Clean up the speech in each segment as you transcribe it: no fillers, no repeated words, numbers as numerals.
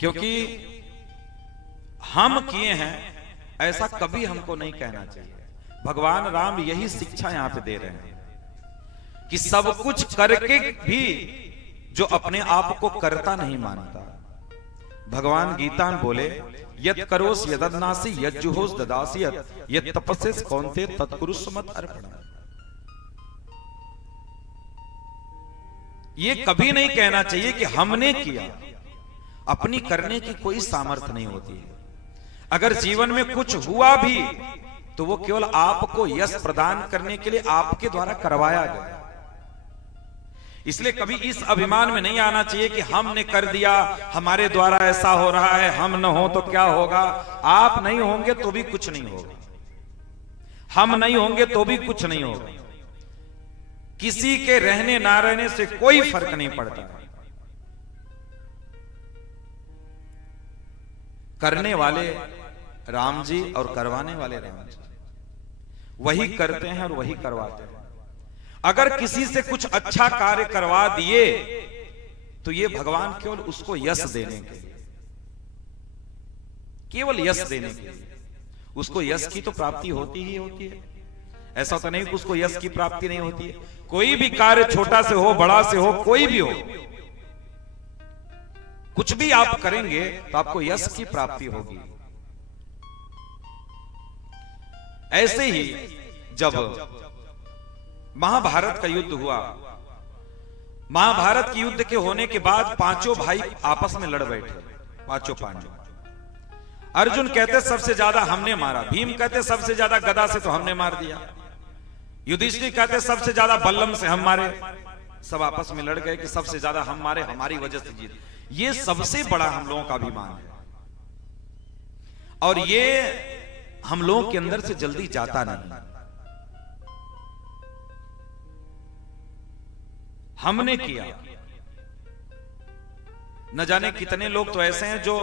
क्योंकि हम किए हैं ऐसा कभी हमको नहीं कहना चाहिए। भगवान राम यही शिक्षा यहां पे दे रहे हैं कि सब कुछ करके भी जो अपने आप को करता नहीं मानता। भगवान गीता में बोले यत् करोस यदन्नासि यज्जुहोस ददासि यत् तपस्यस कौन्ते तत्कुरुष मत अर्पण। ये कभी नहीं कहना चाहिए कि हमने किया, अपनी करने की कोई सामर्थ्य नहीं होती है। अगर जीवन में कुछ हुआ भी तो वो केवल आपको यश प्रदान करने के लिए आपके द्वारा करवाया गया। इसलिए कभी इस अभिमान में नहीं आना चाहिए कि हमने कर दिया, हमारे द्वारा ऐसा हो रहा है, हम न हो तो क्या होगा। आप नहीं होंगे तो भी कुछ नहीं होगा, हम नहीं होंगे तो भी कुछ नहीं होगा। किसी के रहने ना रहने से कोई फर्क नहीं पड़ता। करने वाले राम जी और करवाने वाले राम जी, वही करते हैं और वही करवाते हैं। अगर किसी से कुछ अच्छा कार्य करवा दिए तो ये भगवान केवल उसको यश देने के लिए, केवल यश देने के लिए, उसको यश की तो प्राप्ति होती ही होती है। ऐसा तो नहीं कि उसको यश की प्राप्ति नहीं होती है। कोई भी कार्य छोटा से हो बड़ा से हो, कोई भी हो, कुछ भी आप करेंगे तो आपको यश की प्राप्ति होगी। ऐसे ही जब महाभारत का युद्ध हुआ, महाभारत के युद्ध के होने के बाद पांचों भाई आपस में लड़ बैठे, पांचों पांडव। अर्जुन कहते सबसे ज्यादा हमने मारा, भीम कहते सबसे ज्यादा गदा से तो हमने मार दिया, युधिष्ठिर कहते सबसे ज्यादा बल्लम से हम मारे। सब आपस में लड़ गए कि सबसे ज्यादा हम मारे, हमारी वजह से जीत। ये सबसे बड़ा हम लोगों का अभिमान है और ये हम लोगों के अंदर से जल्दी जाता नहीं। हमने किया, न जाने कितने लोग तो ऐसे हैं जो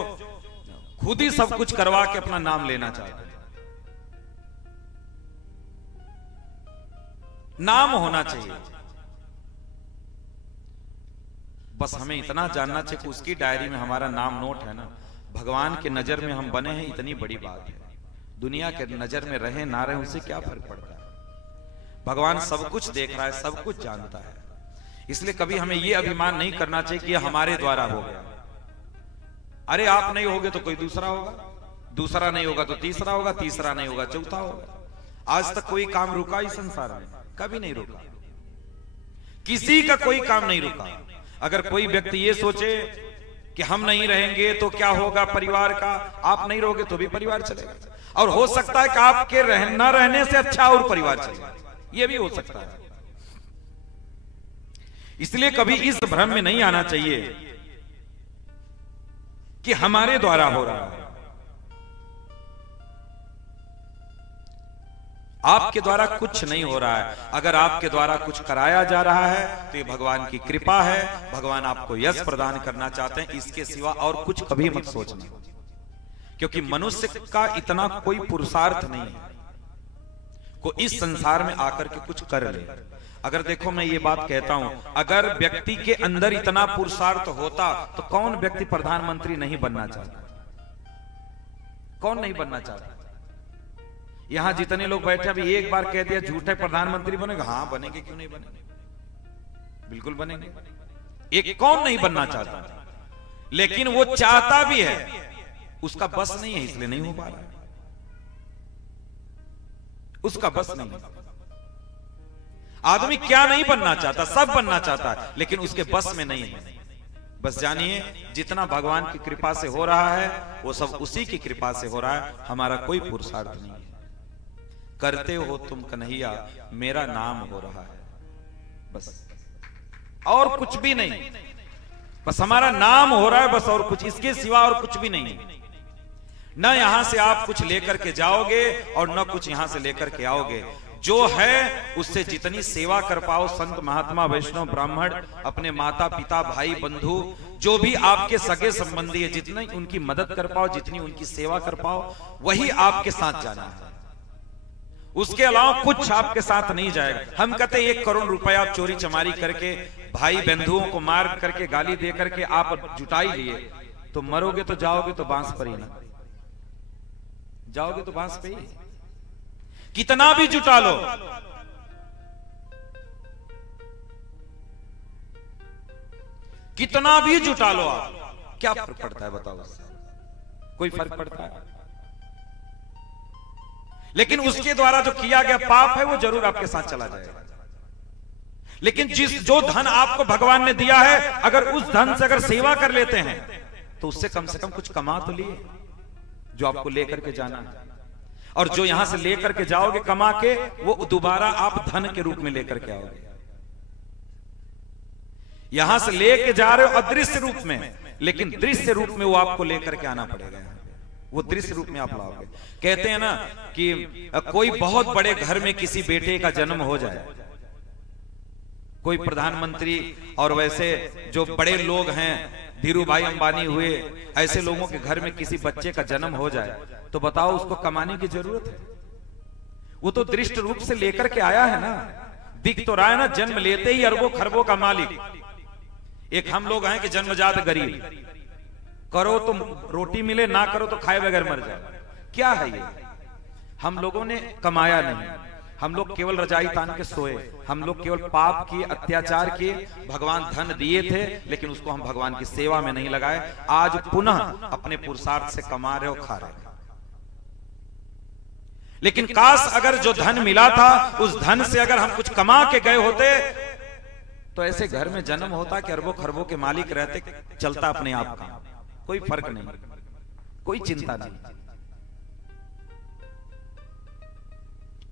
खुद ही सब कुछ करवा के अपना नाम लेना चाहते हैं। नाम होना चाहिए, बस हमें इतना जानना चाहिए कि उसकी डायरी में हमारा नाम नोट है ना। भगवान के नजर में हम बने हैं, इतनी बड़ी बात है। दुनिया के नजर में रहे ना रहे उससे क्या फर्क पड़ता है। भगवान सब कुछ देख रहा है, सब कुछ जानता है। इसलिए कभी हमें यह अभिमान नहीं करना चाहिए कि यह हमारे द्वारा हो गया। अरे आप नहीं होगे तो कोई दूसरा होगा, दूसरा नहीं होगा तो तीसरा होगा, तीसरा नहीं होगा चौथा होगा। आज तक कोई काम रुका इस संसार में? कभी नहीं रुका, किसी का कोई काम नहीं रुका। अगर कोई व्यक्ति ये सोचे कि हम नहीं रहेंगे तो क्या होगा परिवार का, आप नहीं रहोगे तो भी परिवार चलेगा, और हो सकता है कि आपके न रहने से अच्छा और परिवार चलेगा, ये भी हो सकता है। इसलिए कभी इस भ्रम में नहीं आना चाहिए कि हमारे द्वारा हो रहा है। आपके द्वारा कुछ नहीं हो रहा है। अगर आपके द्वारा कुछ कराया जा रहा है तो ये भगवान की कृपा है, भगवान आपको यश प्रदान करना चाहते हैं। इसके सिवा और कुछ कभी मत सोचना, क्योंकि मनुष्य का इतना कोई पुरुषार्थ नहीं है को इस संसार में आकर के कुछ कर ले। अगर देखो मैं ये बात कहता हूं, अगर व्यक्ति के अंदर इतना पुरुषार्थ होता तो कौन व्यक्ति प्रधानमंत्री नहीं बनना चाहता? कौन नहीं बनना चाहता? यहां जितने लोग बैठे अभी एक बार कह दिया झूठे प्रधानमंत्री बनेगा, हाँ बनेंगे, क्यों नहीं बनेंगे, बिल्कुल बनेंगे। एक कौन नहीं बनना चाहता, लेकिन वो चाहता भी है, उसका बस नहीं है, इसलिए नहीं हो पा रहा है। उसका बस नहीं। आदमी क्या नहीं बनना चाहता, सब बनना चाहता है, लेकिन उसके बस में नहीं है। बस जानिए जितना भगवान की कृपा से हो रहा है वो सब उसी की कृपा से हो रहा है, हमारा कोई पुरुषार्थ नहीं है। करते हो तुम कन्हैया, मेरा नाम हो रहा है, बस और कुछ भी नहीं। बस हमारा नाम हो रहा है, बस और कुछ, इसके सिवा और कुछ भी नहीं है। न यहां से आप कुछ लेकर के जाओगे और न कुछ यहां से लेकर के आओगे। जो है उससे जितनी सेवा कर पाओ, संत महात्मा वैष्णव ब्राह्मण, अपने माता पिता भाई बंधु जो भी आपके सगे संबंधी है, जितनी उनकी मदद कर पाओ, जितनी उनकी सेवा कर पाओ, वही आपके साथ जाना है। उसके अलावा कुछ आपके साथ नहीं जाएगा। हम कहते 1 करोड़ रुपया आप चोरी चमारी करके भाई बंधुओं को मार करके गाली दे करके आप जुटाई लिए तो मरोगे तो जाओगे तो बांस पर ही ना, जाओगे तो बांस पे ही। कितना भी जुटा लो, कितना भी जुटा लो आप, क्या फर्क पड़ता है बताओ? कोई फर्क पड़ता है? लेकिन उसके द्वारा जो किया गया पाप है वो जरूर आपके साथ चला जाएगा। लेकिन जो धन आपको भगवान ने दिया है, अगर उस धन से अगर सेवा कर लेते हैं तो उससे कम से कम कुछ कमा तो लिए, जो आपको लेकर के जाना है। और जो यहां से लेकर के जाओगे कमा के, वो दोबारा आप धन के रूप में लेकर के आओगे। यहां से लेके जा रहे हो अदृश्य रूप में, लेकिन दृश्य रूप में वो आपको लेकर के आना पड़ेगा। वो दृश्य रूप में आप लाओगे। कहते हैं ना कि कोई बहुत बड़े घर में किसी बेटे का जन्म हो जाए, कोई प्रधानमंत्री और वैसे जो बड़े लोग हैं, धीरू भाई अंबानी हुए, ऐसे लोगों के घर में किसी बच्चे का जन्म हो जाए, तो बताओ उसको कमाने की जरूरत है? वो तो दृष्ट रूप से लेकर के आया है ना, दिख तो रहा है ना, जन्म लेते ही अरबों खरबों का मालिक। एक हम लोग हैं कि जन्मजात गरीब, करो तो रोटी मिले, ना करो तो खाए बगैर मर जाए। क्या है ये? हम लोगों ने कमाया नहीं, हम लोग केवल रजाई तान के सोए, हम लोग केवल पाप किए, अत्याचार किए। भगवान धन दिए थे लेकिन उसको हम भगवान की सेवा में नहीं लगाए। आज पुनः अपने पुरुषार्थ से कमा रहे हो, खा रहे हो। लेकिन काश अगर जो धन मिला था उस धन से अगर हम कुछ कमा के गए होते तो ऐसे घर में जन्म होता कि अरबों खरबों के मालिक रहते, चलता अपने आप का, कोई फर्क नहीं, कोई चिंता नहीं।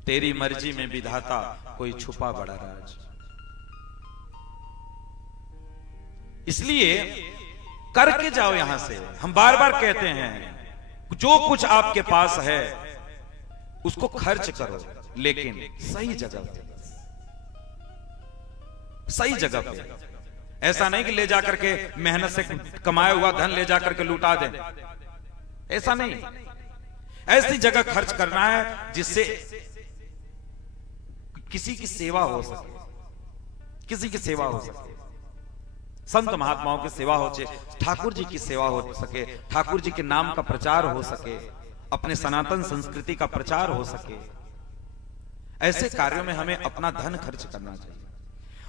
तेरी मर्जी में विधाता कोई छुपा बड़ा राज। इसलिए करके जाओ यहां से। हम बार बार कहते हैं जो कुछ आपके पास है उसको खर्च करो, लेकिन सही जगह पे, सही जगह पे। ऐसा नहीं कि ले जाकर के मेहनत से कमाया हुआ धन ले जाकर के लुटा दें, ऐसा नहीं। ऐसी जगह खर्च करना है जिससे किसी की सेवा हो सके, किसी की सेवा हो सके, संत महात्माओं की सेवा हो सके, ठाकुर जी की सेवा हो सके, ठाकुर जी के नाम का प्रचार हो सके, अपने सनातन संस्कृति का प्रचार हो सके। ऐसे कार्यों में हमें अपना धन खर्च करना चाहिए।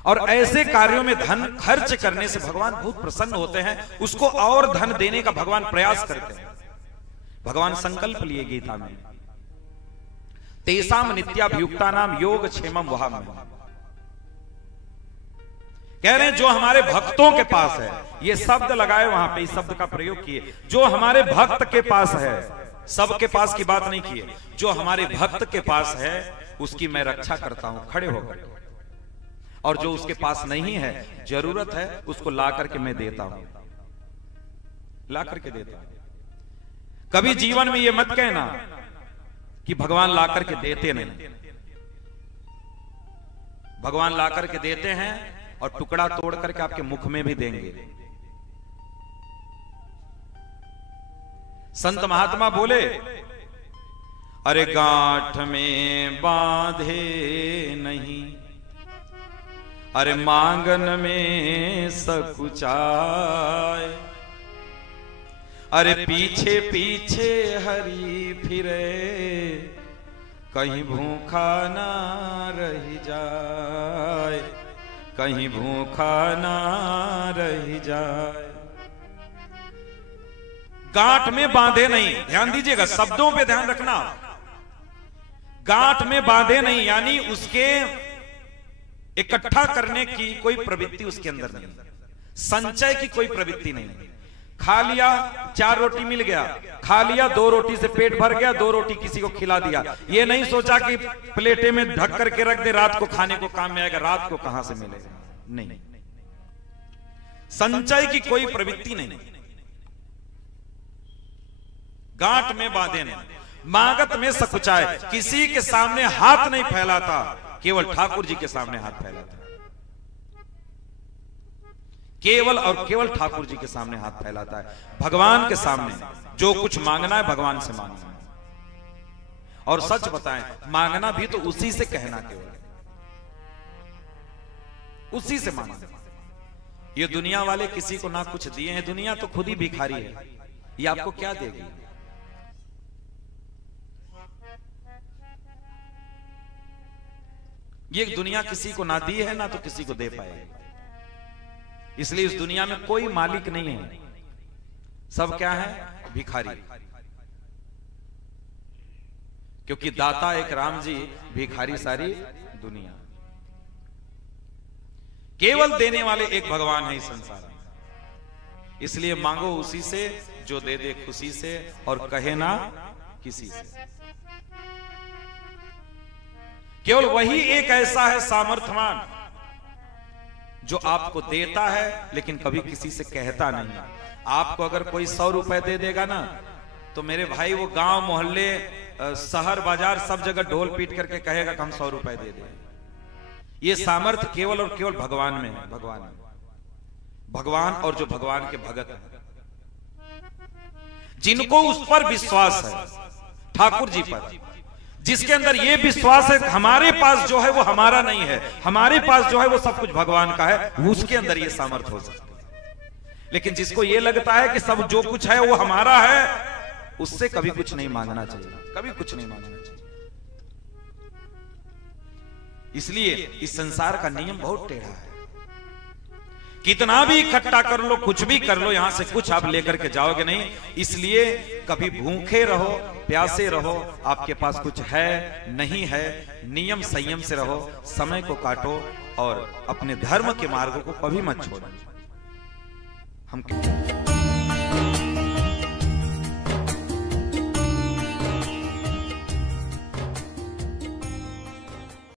और ऐसे कार्यों में धन खर्च करने से भगवान बहुत प्रसन्न होते हैं, उसको और धन देने का भगवान प्रयास करते हैं। भगवान संकल्प लिए गीता में, तेसाम नित्याभियुक्ता नाम योग क्षेमम वहाम। कह रहे हैं जो हमारे भक्तों के पास है, ये शब्द लगाए वहां पे, इस शब्द का प्रयोग किए, जो हमारे भक्त के पास है, सबके पास की बात नहीं की है, जो हमारे भक्त के पास है उसकी मैं रक्षा करता हूं खड़े होकर। और जो उसके पास नहीं है, जरूरत है, उसको ला करके मैं देता हूं, ला करके देता हूं। कभी जीवन में ये मत कहना कि भगवान ला करके देते नहीं। भगवान ला करके देते हैं और टुकड़ा तोड़ करके आपके मुख में भी देंगे। संत महात्मा बोले, अरे गांठ में बांधे नहीं, अरे मांगन में सकुचाए, अरे पीछे पीछे हरि फिरे, कहीं भूखा ना रह जाए, कहीं भूखा ना रह जाए। गांठ में बांधे नहीं, ध्यान दीजिएगा, शब्दों पे ध्यान रखना। गांठ में बांधे नहीं यानी उसके इकट्ठा करने की कोई प्रवृत्ति उसके अंदर नहीं, संचय की कोई प्रवृत्ति नहीं। खा लिया, 4 रोटी मिल गया, खा लिया, 2 रोटी से पेट भर गया, 2 रोटी किसी को खिला दिया। ये नहीं सोचा कि प्लेटे में ढक करके रख दे, रात को खाने को काम में आएगा, रात को कहां से मिलेगा। नहीं, संचय की कोई प्रवृत्ति नहीं। गांठ में बांधे नहीं, मागत में सकुचाए, किसी के सामने हाथ नहीं फैलाता, केवल ठाकुर जी के सामने हाथ फैलाता, केवल और केवल ठाकुर जी के सामने हाथ फैलाता है। भगवान के सामने जो कुछ मांगना है भगवान से मांगना है। और सच बताएं, मांगना भी तो उसी से कहना, केवल उसी से मांगना। ये दुनिया वाले किसी को ना कुछ दिए हैं, दुनिया तो खुद ही भिखारी है, ये आपको क्या देगी? ये दुनिया किसी को ना दी है ना तो किसी को दे पाएगी। इसलिए इस दुनिया में कोई मालिक नहीं है, सब क्या है? भिखारी। क्योंकि दाता एक राम जी, भिखारी सारी दुनिया। केवल देने वाले एक भगवान है इस संसार में। इसलिए मांगो उसी से जो दे दे खुशी से, और कहे ना किसी से। केवल वही एक ऐसा है सामर्थ्यवान जो आपको देता है लेकिन कभी किसी से कहता नहीं। आपको अगर कोई 100 रुपए दे देगा ना, तो मेरे भाई वो गांव मोहल्ले शहर बाजार सब जगह ढोल पीट करके कहेगा कि हम 100 रुपए दे दें। ये सामर्थ्य केवल और केवल भगवान में है। भगवान और जो भगवान के भगत हैं, जिनको उस पर विश्वास है, ठाकुर जी पर, जिसके अंदर ये विश्वास है हमारे पास जो है वो हमारा नहीं है, हमारे पास जो है वो सब कुछ भगवान का है, उसके अंदर ये सामर्थ्य हो सकता है। लेकिन जिसको ये लगता है कि सब जो कुछ है वो हमारा है, उससे कभी कुछ नहीं मांगना चाहिए, कभी कुछ नहीं मांगना चाहिए। इसलिए इस संसार का नियम बहुत टेढ़ा है। कितना भी इकट्ठा कर लो, कुछ भी कर लो, यहां से कुछ आप लेकर के जाओगे नहीं। इसलिए कभी भूखे रहो, प्यासे रहो, आपके पास कुछ है नहीं है, नियम संयम से रहो, समय को काटो और अपने धर्म के मार्ग को कभी मत छोड़ो। हम